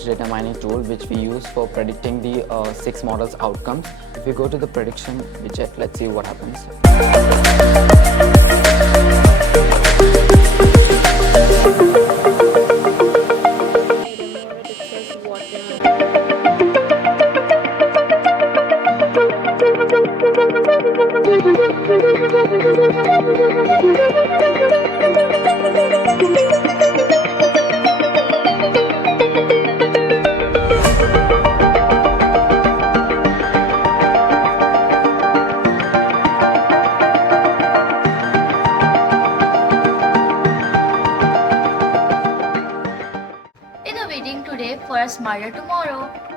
search data mining tool which we use for predicting the 6 models outcomes. If we go to the prediction widget, let's see what happens. Innovating today for a smarter tomorrow.